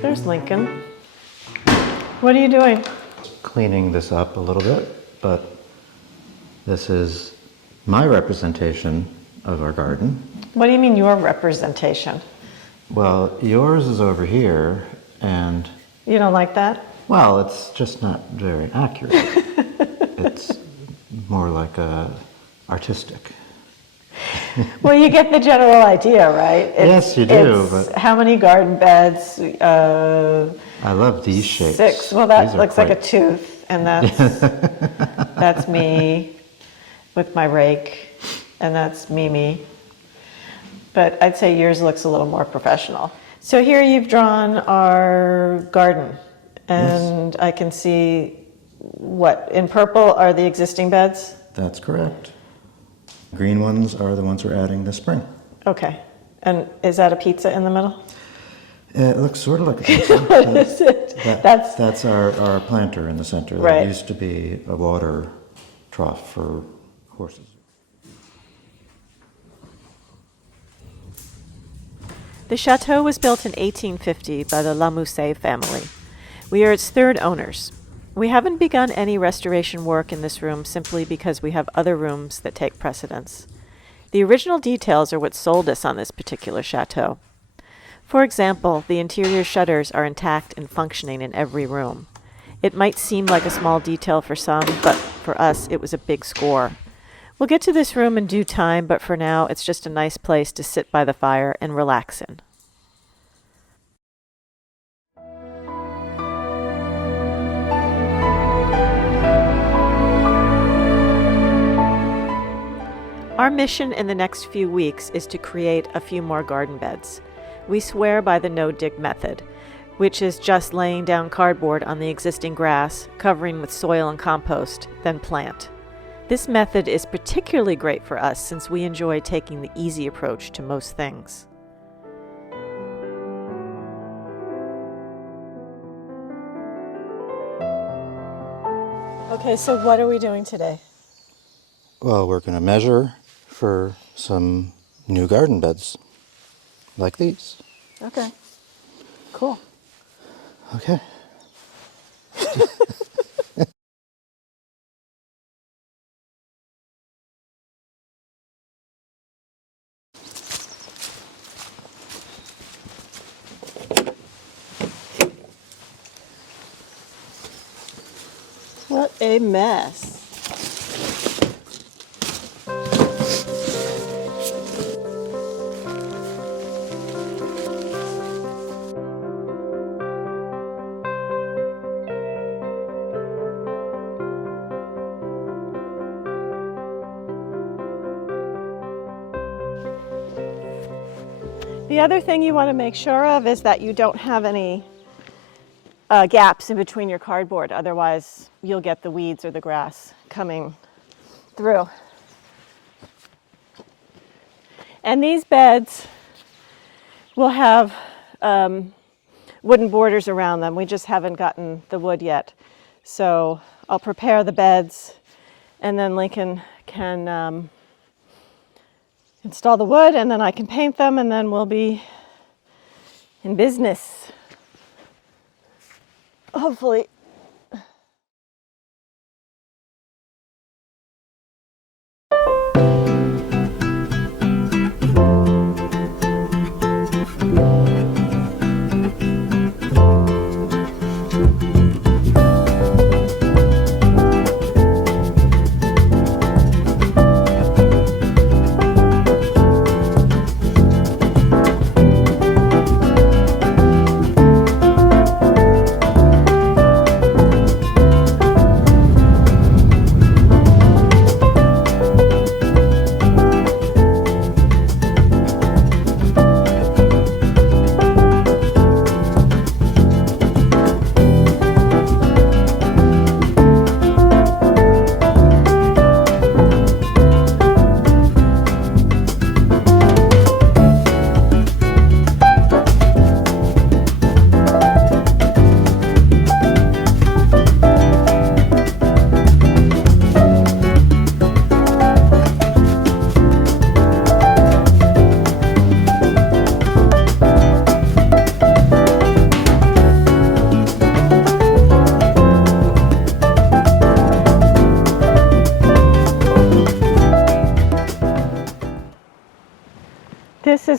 There's Lincoln. What are you doing? Cleaning this up a little bit, but this is my representation of our garden. What do you mean your representation? Well, yours is over here, and... You don't like that? Well, it's just not very accurate. It's more like artistic. Well, you get the general idea, right? Yes, you do, but... How many garden beds? I love these shapes. 6. Well, that looks like a tooth, and that's, that's me with my rake, and that's Mimi. But I'd say yours looks a little more professional. So here you've drawn our garden, and yes. I can see, what, in purple are the existing beds? That's correct. Green ones are the ones we're adding this spring. Okay. And is that a pizza in the middle? It looks sort of like a pizza. What is it? That's our planter in the center. Right. That used to be a water trough for horses. The Chateau was built in 1850 by the Lamousse family. We are its 3rd owners. We haven't begun any restoration work in this room simply because we have other rooms that take precedence. The original details are what sold us on this particular chateau. For example, the interior shutters are intact and functioning in every room. It might seem like a small detail for some, but for us it was a big score. We'll get to this room in due time, but for now it's just a nice place to sit by the fire and relax in. Our mission in the next few weeks is to create a few more garden beds. We swear by the no-dig method, which is just laying down cardboard on the existing grass, covering with soil and compost, then plant. This method is particularly great for us since we enjoy taking the easy approach to most things. Okay, so what are we doing today? Well, we're going to measure for some new garden beds, like these. Okay, cool. Okay. What a mess. The other thing you want to make sure of is that you don't have any gaps in between your cardboard. Otherwise, you'll get the weeds or the grass coming through. And these beds will have wooden borders around them. We just haven't gotten the wood yet. So I'll prepare the beds, and then Lincoln can install the wood, and then I can paint them, and then we'll be in business. Hopefully.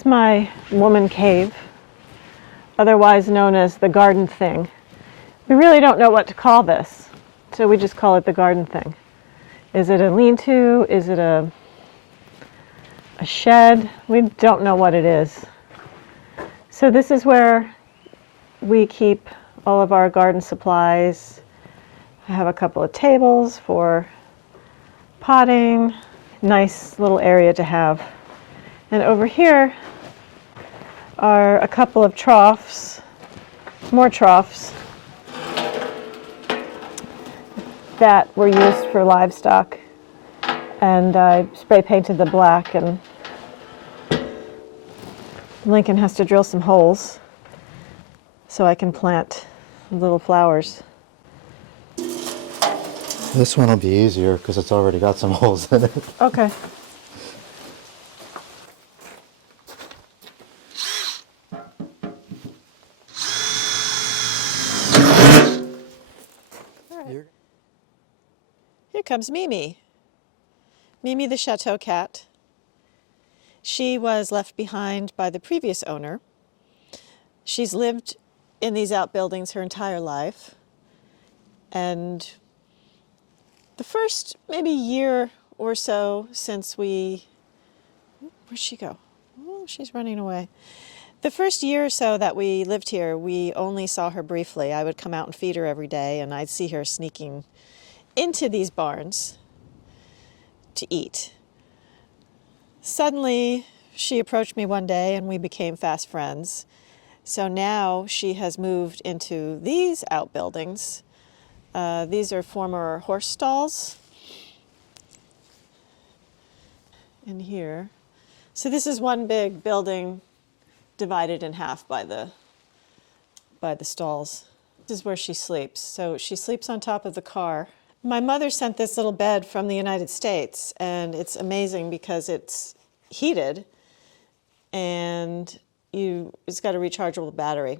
my woman cave, otherwise known as the garden thing. We really don't know what to call this, so we just call it the garden thing. Is it a lean-to? Is it a shed? We don't know what it is. So this is where we keep all of our garden supplies. I have a couple of tables for potting. Nice little area to have. And over here are a couple of troughs, more troughs, that were used for livestock. And I spray painted the black, and Lincoln has to drill some holes so I can plant little flowers. This one will be easier because it's already got some holes in it. Okay. Here comes Mimi. Mimi the Chateau cat. She was left behind by the previous owner. She's lived in these outbuildings her entire life. And the first maybe year or so since where'd she go? Oh, she's running away. The first year or so that we lived here, we only saw her briefly. I would come out and feed her every day, and I'd see her sneaking into these barns to eat. Suddenly, she approached me one day and we became fast friends. So now she has moved into these outbuildings. These are former horse stalls in here. So this is one big building divided in half by the stalls. This is where she sleeps. So she sleeps on top of the car. My mother sent this little bed from the United States, and it's amazing because it's heated and it's got a rechargeable battery.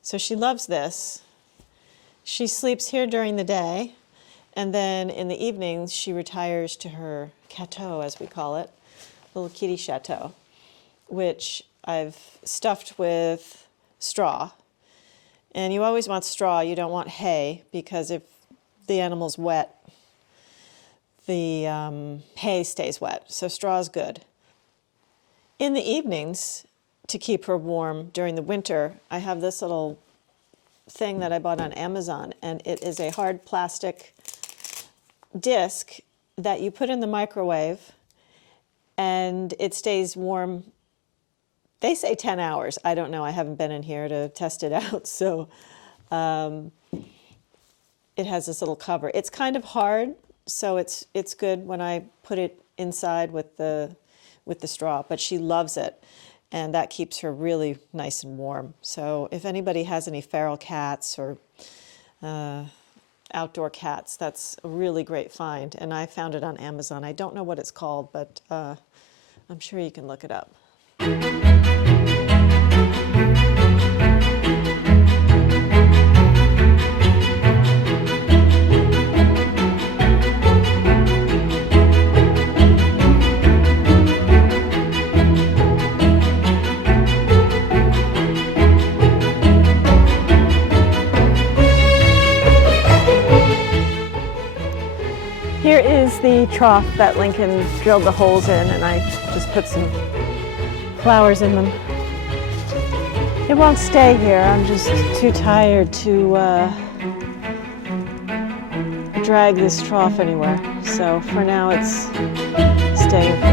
So she loves this. She sleeps here during the day, and then in the evenings she retires to her Chateau, as we call it, little kitty Chateau, which I've stuffed with straw. And you always want straw, you don't want hay, because if the animal's wet, the hay stays wet, so straw is good. In the evenings, to keep her warm during the winter, I have this little thing that I bought on Amazon, and it is a hard plastic disc that you put in the microwave, and it stays warm. They say 10 hours. I don't know. I haven't been in here to test it out, so it has this little cover. It's kind of hard, so it's good when I put it inside with the straw, but she loves it, and that keeps her really nice and warm. So if anybody has any feral cats or outdoor cats, that's a really great find, and I found it on Amazon. I don't know what it's called, but I'm sure you can look it up. Here is the trough that Lincoln drilled the holes in, and I just put some flowers in them. It won't stay here. I'm just too tired to drag this trough anywhere. So for now it's staying.